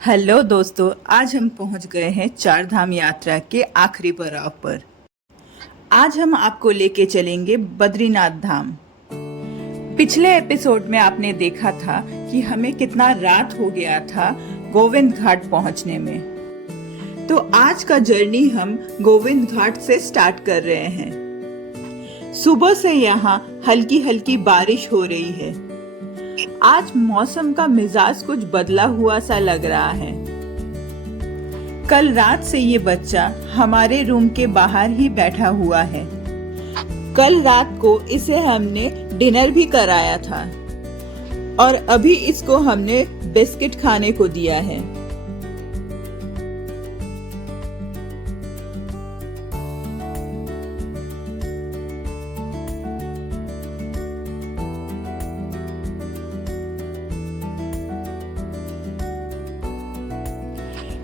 Hello दोस्तों, आज हम पहुंच गए हैं चार धाम यात्रा के आखिरी पड़ाव पर। आज हम आपको लेके चलेंगे बद्रीनाथ धाम। पिछले एपिसोड में आपने देखा था कि हमें कितना रात हो गया था गोविंद घाट पहुंचने में। तो आज का जर्नी हम गोविंद घाट से स्टार्ट कर रहे हैं। सुबह से यहाँ हल्की हल्की बारिश हो रही है। आज मौसम का मिजाज कुछ बदला हुआ सा लग रहा है। कल रात से ये बच्चा हमारे रूम के बाहर ही बैठा हुआ है। कल रात को इसे हमने डिनर भी कराया था और अभी इसको हमने बिस्किट खाने को दिया है।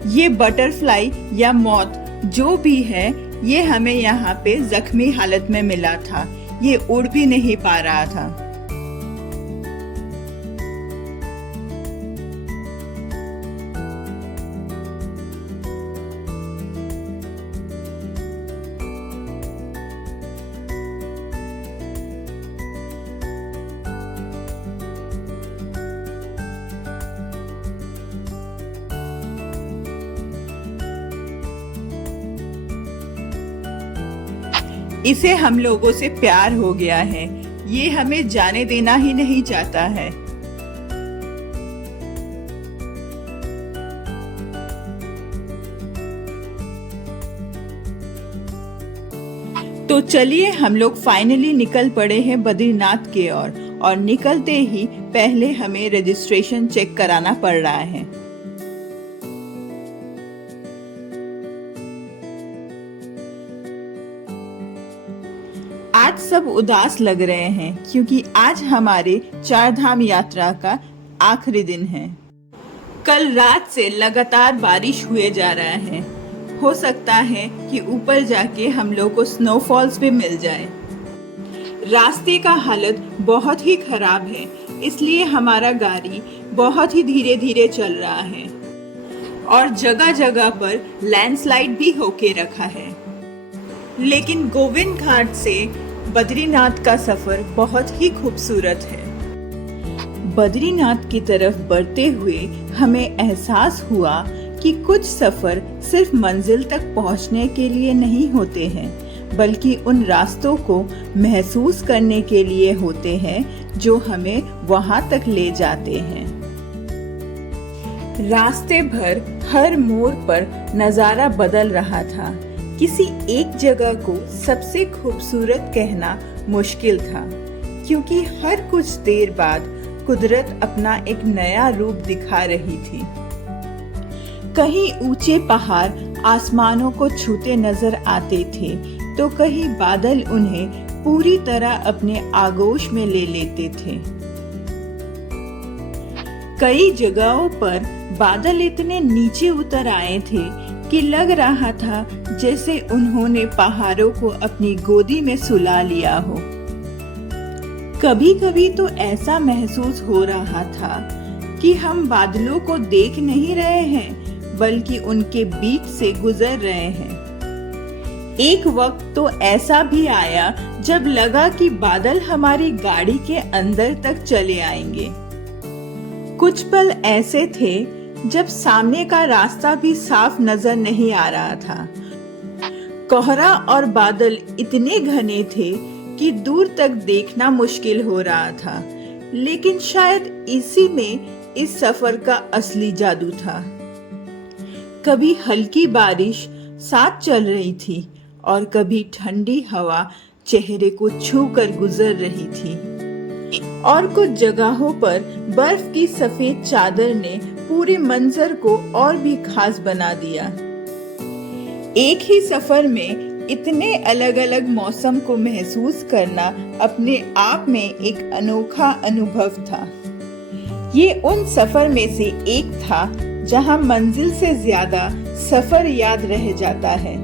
ये बटरफ्लाई या मॉथ जो भी है, ये हमें यहाँ पे जख्मी हालत में मिला था। ये उड़ भी नहीं पा रहा था। इसे हम लोगों से प्यार हो गया है। ये हमें जाने देना ही नहीं चाहता है। तो चलिए हम लोग फाइनली निकल पड़े हैं बद्रीनाथ की ओर। और निकलते ही पहले हमें रजिस्ट्रेशन चेक कराना पड़ रहा है। आज सब उदास लग रहे हैं क्योंकि आज हमारे चार धाम यात्रा का आखिरी दिन है। कल रात से लगातार बारिश हुए जा रहा है। हो सकता है कि ऊपर जाके हम लोग को स्नोफॉल्स भी मिल जाए। रास्ते का हालत बहुत ही खराब है, इसलिए हमारा गाड़ी बहुत ही धीरे धीरे चल रहा है और जगह जगह पर लैंडस्लाइड भी होके रखा है। लेकिन गोविंद घाट से बद्रीनाथ का सफर बहुत ही खूबसूरत है। बद्रीनाथ की तरफ बढ़ते हुए हमें एहसास हुआ कि कुछ सफर सिर्फ मंजिल तक पहुंचने के लिए नहीं होते हैं, बल्कि उन रास्तों को महसूस करने के लिए होते हैं जो हमें वहां तक ले जाते हैं। रास्ते भर हर मोड़ पर नजारा बदल रहा था। किसी एक जगह को सबसे खूबसूरत कहना मुश्किल था, क्योंकि हर कुछ देर बाद कुदरत अपना एक नया रूप दिखा रही थी। कहीं ऊंचे पहाड़ आसमानों को छूते नजर आते थे, तो कहीं बादल उन्हें पूरी तरह अपने आगोश में ले लेते थे। कई जगहों पर बादल इतने नीचे उतर आए थे कि लग रहा था जैसे उन्होंने पहाड़ों को अपनी गोदी में सुला लिया हो। कभी कभी तो ऐसा महसूस हो रहा था कि हम बादलों को देख नहीं रहे हैं, बल्कि उनके बीच से गुजर रहे हैं। एक वक्त तो ऐसा भी आया जब लगा कि बादल हमारी गाड़ी के अंदर तक चले आएंगे। कुछ पल ऐसे थे जब सामने का रास्ता भी साफ नजर नहीं आ रहा था। कोहरा और बादल इतने घने थे कि दूर तक देखना मुश्किल हो रहा था। लेकिन शायद इसी में इस सफर का असली जादू था। कभी हल्की बारिश साथ चल रही थी और कभी ठंडी हवा चेहरे को छू कर गुजर रही थी। और कुछ जगहों पर बर्फ की सफेद चादर ने पूरे मंजर को और भी खास बना दिया। एक ही सफर में इतने अलग अलग मौसम को महसूस करना अपने आप में एक अनोखा अनुभव था। ये उन सफर में से एक था जहां मंजिल से ज्यादा सफर याद रह जाता है।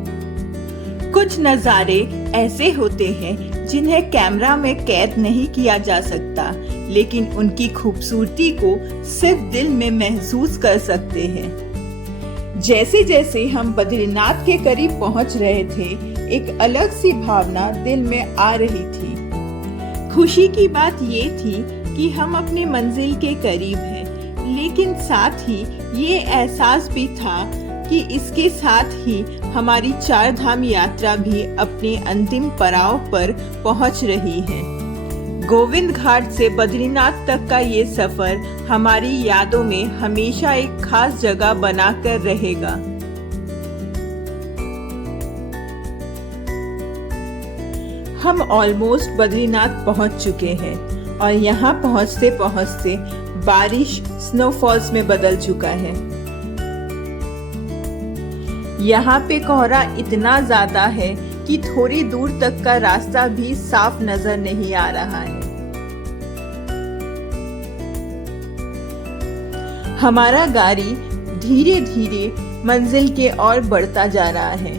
कुछ नज़ारे ऐसे होते हैं जिन्हें कैमरा में कैद नहीं किया जा सकता, लेकिन उनकी खूबसूरती को सिर्फ दिल में महसूस कर सकते हैं। जैसे जैसे हम बद्रीनाथ के करीब पहुंच रहे थे, एक अलग सी भावना दिल में आ रही थी। खुशी की बात ये थी कि हम अपने मंजिल के करीब हैं, लेकिन साथ ही ये एहसास भी था कि इसके साथ ही हमारी 4 धाम यात्रा भी अपने अंतिम पड़ाव पर पहुंच रही है। गोविंद घाट से बद्रीनाथ तक का ये सफर हमारी यादों में हमेशा एक खास जगह बनाकर रहेगा। हम ऑलमोस्ट बद्रीनाथ पहुंच चुके हैं और यहाँ पहुंचते पहुंचते बारिश स्नोफॉल्स में बदल चुका है। यहाँ पे कोहरा इतना ज्यादा है कि थोड़ी दूर तक का रास्ता भी साफ नजर नहीं आ रहा है। हमारा गाड़ी धीरे धीरे मंजिल के ओर बढ़ता जा रहा है।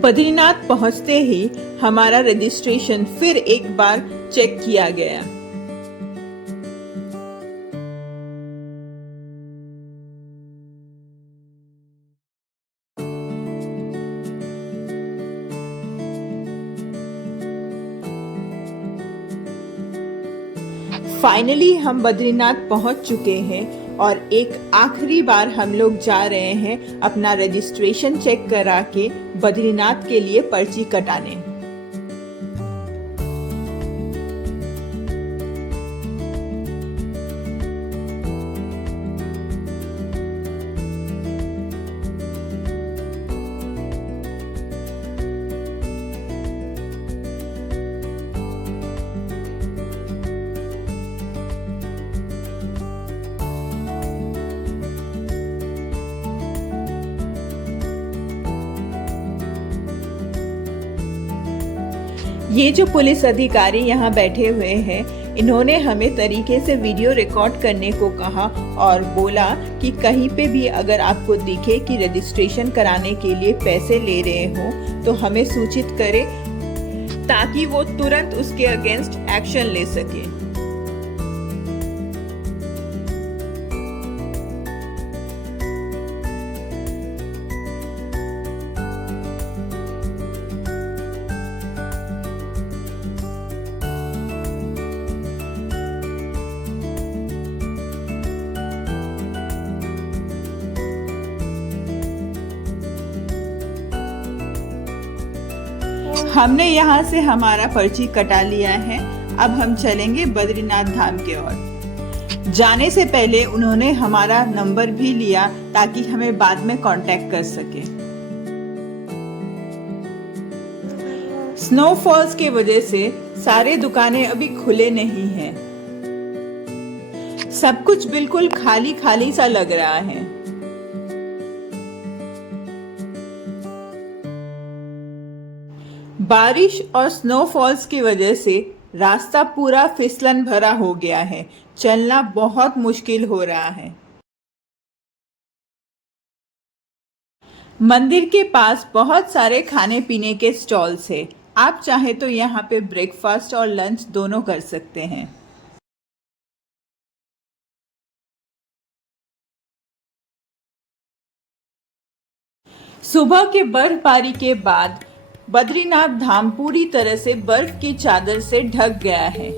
बद्रीनाथ पहुंचते ही हमारा रजिस्ट्रेशन फिर एक बार चेक किया गया। फाइनली हम बद्रीनाथ पहुंच चुके हैं और एक आखिरी बार हम लोग जा रहे हैं अपना रजिस्ट्रेशन चेक करा के बद्रीनाथ के लिए पर्ची कटाने। ये जो पुलिस अधिकारी यहाँ बैठे हुए हैं, इन्होंने हमें तरीके से वीडियो रिकॉर्ड करने को कहा और बोला कि कहीं पे भी अगर आपको दिखे कि रजिस्ट्रेशन कराने के लिए पैसे ले रहे हो तो हमें सूचित करें ताकि वो तुरंत उसके अगेंस्ट एक्शन ले सके। हमने यहाँ से हमारा पर्ची कटा लिया है। अब हम चलेंगे बद्रीनाथ धाम की ओर। जाने से पहले उन्होंने हमारा नंबर भी लिया ताकि हमें बाद में कांटेक्ट कर सके। स्नोफॉल्स की वजह से सारे दुकानें अभी खुले नहीं हैं। सब कुछ बिल्कुल खाली खाली सा लग रहा है। बारिश और स्नोफॉल्स की वजह से रास्ता पूरा फिसलन भरा हो गया है। चलना बहुत मुश्किल हो रहा है। मंदिर के पास बहुत सारे खाने पीने के स्टॉल्स हैं। आप चाहे तो यहाँ पे ब्रेकफास्ट और लंच दोनों कर सकते हैं। सुबह के बर्फबारी के बाद बद्रीनाथ धाम पूरी तरह से बर्फ की चादर से ढक गया है।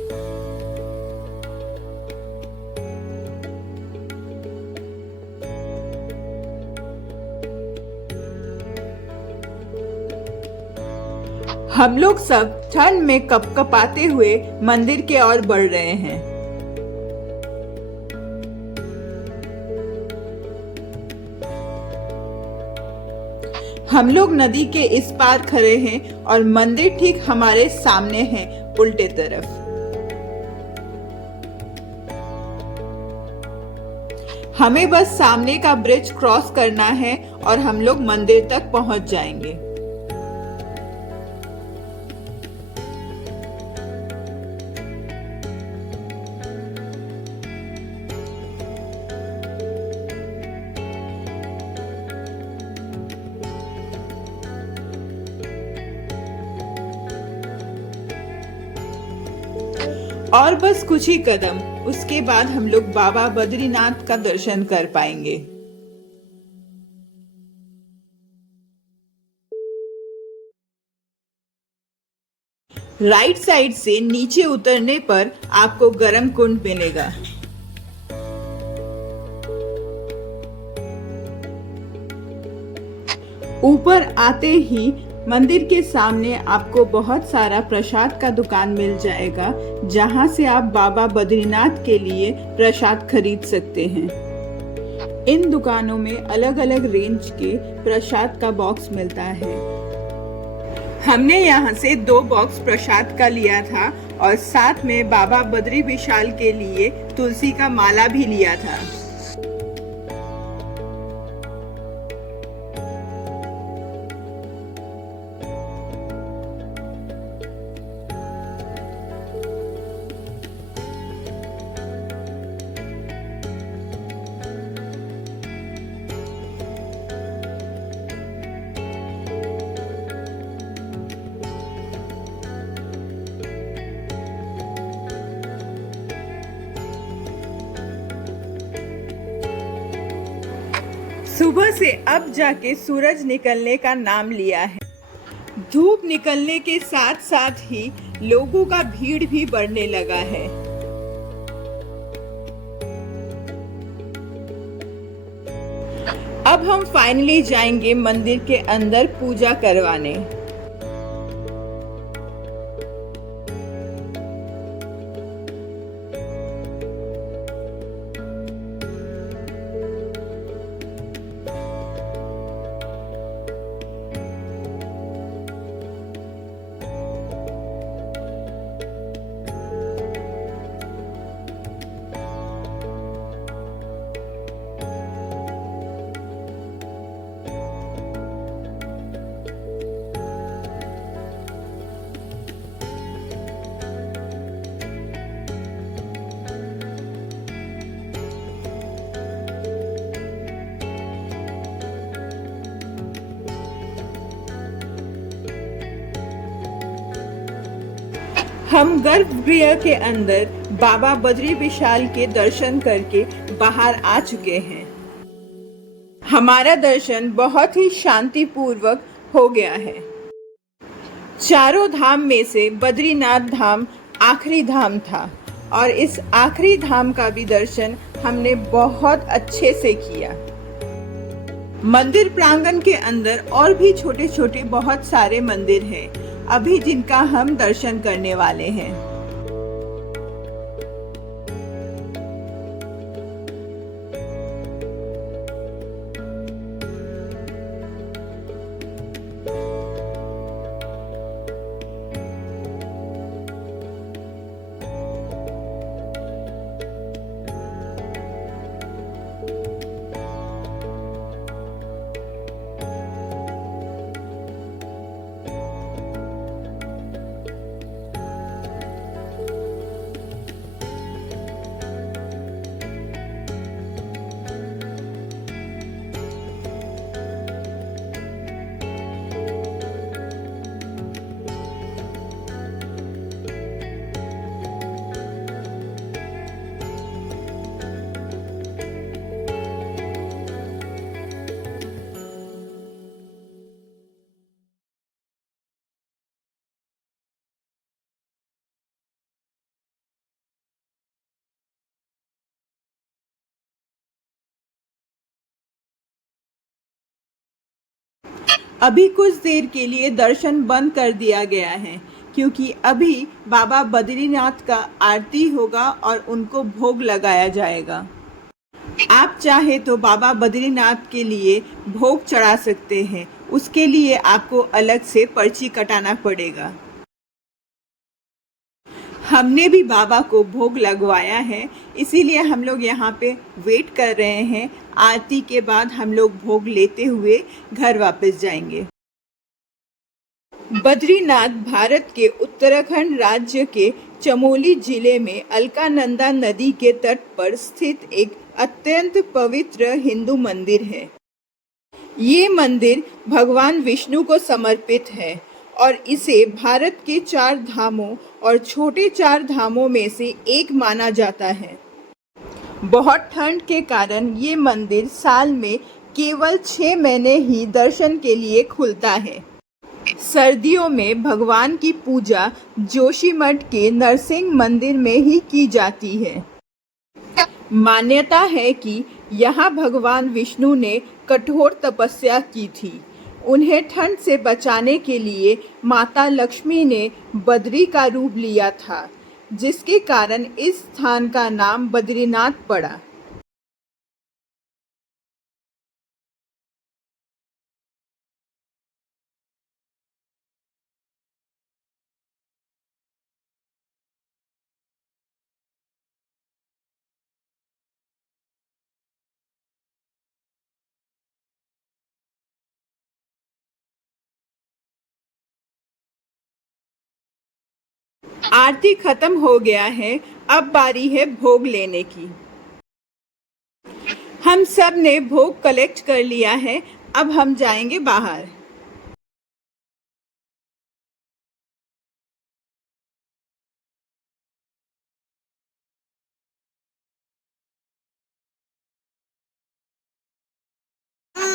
हम लोग सब ठंड में कपकपाते हुए मंदिर के ओर बढ़ रहे हैं। हम लोग नदी के इस पार खड़े हैं और मंदिर ठीक हमारे सामने है, उल्टे तरफ। हमें बस सामने का ब्रिज क्रॉस करना है और हम लोग मंदिर तक पहुंच जाएंगे। और बस कुछ ही कदम, उसके बाद हम लोग बाबा बद्रीनाथ का दर्शन कर पाएंगे। राइट साइड से नीचे उतरने पर आपको गर्म कुंड मिलेगा। ऊपर आते ही मंदिर के सामने आपको बहुत सारा प्रसाद का दुकान मिल जाएगा, जहां से आप बाबा बद्रीनाथ के लिए प्रसाद खरीद सकते हैं। इन दुकानों में अलग अलग रेंज के प्रसाद का बॉक्स मिलता है। हमने यहाँ से 2 बॉक्स प्रसाद का लिया था और साथ में बाबा बद्री विशाल के लिए तुलसी का माला भी लिया था। सुबह से अब जाके सूरज निकलने का नाम लिया है। धूप निकलने के साथ साथ ही लोगों का भीड़ भी बढ़ने लगा है। अब हम फाइनली जाएंगे मंदिर के अंदर पूजा करवाने। हम गर्भगृह के अंदर बाबा बद्री विशाल के दर्शन करके बाहर आ चुके हैं। हमारा दर्शन बहुत ही शांतिपूर्वक हो गया है। चारों धाम में से बद्रीनाथ धाम आखिरी धाम था और इस आखिरी धाम का भी दर्शन हमने बहुत अच्छे से किया। मंदिर प्रांगण के अंदर और भी छोटे छोटे बहुत सारे मंदिर हैं अभी, जिनका हम दर्शन करने वाले हैं। अभी कुछ देर के लिए दर्शन बंद कर दिया गया है, क्योंकि अभी बाबा बद्रीनाथ का आरती होगा और उनको भोग लगाया जाएगा। आप चाहे तो बाबा बद्रीनाथ के लिए भोग चढ़ा सकते हैं, उसके लिए आपको अलग से पर्ची कटाना पड़ेगा। हमने भी बाबा को भोग लगवाया है, इसीलिए हम लोग यहाँ पे वेट कर रहे हैं। आरती के बाद हम लोग भोग लेते हुए घर वापस जाएंगे। बद्रीनाथ भारत के उत्तराखंड राज्य के चमोली जिले में अलकानंदा नदी के तट पर स्थित एक अत्यंत पवित्र हिंदू मंदिर है। ये मंदिर भगवान विष्णु को समर्पित है और इसे भारत के 4 धामों और छोटे 4 धामों में से एक माना जाता है। बहुत ठंड के कारण ये मंदिर साल में केवल 6 महीने ही दर्शन के लिए खुलता है। सर्दियों में भगवान की पूजा जोशीमठ के नरसिंह मंदिर में ही की जाती है। मान्यता है कि यहाँ भगवान विष्णु ने कठोर तपस्या की थी। उन्हें ठंड से बचाने के लिए माता लक्ष्मी ने बद्री का रूप लिया था, जिसके कारण इस स्थान का नाम बद्रीनाथ पड़ा। आरती खत्म हो गया है, अब बारी है भोग लेने की। हम सब ने भोग कलेक्ट कर लिया है, अब हम जाएंगे बाहर।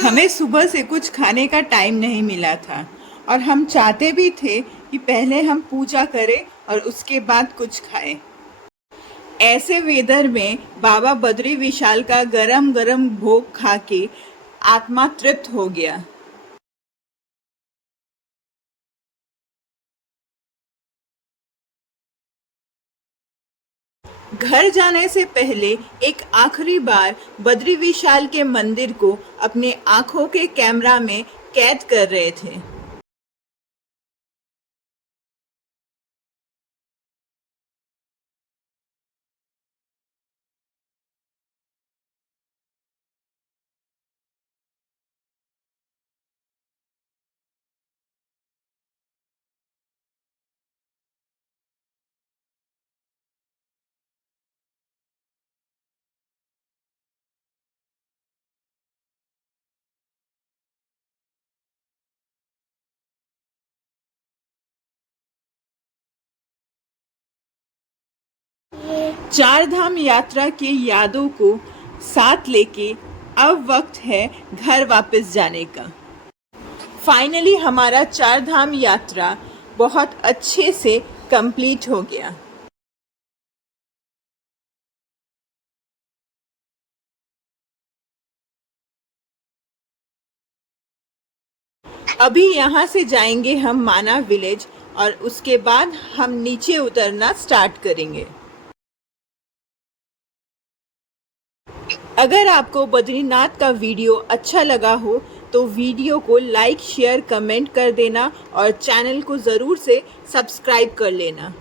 हमें सुबह से कुछ खाने का टाइम नहीं मिला था और हम चाहते भी थे कि पहले हम पूजा करें और उसके बाद कुछ खाएं। ऐसे वेदर में बाबा बद्री विशाल का गरम गरम भोग खा के आत्मा तृप्त हो गया। घर जाने से पहले एक आखिरी बार बद्री विशाल के मंदिर को अपने आंखों के कैमरा में कैद कर रहे थे। चार धाम यात्रा की यादों को साथ लेके अब वक्त है घर वापस जाने का। फाइनली हमारा चार धाम यात्रा बहुत अच्छे से कंप्लीट हो गया। अभी यहाँ से जाएंगे हम माना विलेज और उसके बाद हम नीचे उतरना स्टार्ट करेंगे। अगर आपको बद्रीनाथ का वीडियो अच्छा लगा हो तो वीडियो को लाइक, शेयर, कमेंट कर देना और चैनल को ज़रूर से सब्सक्राइब कर लेना।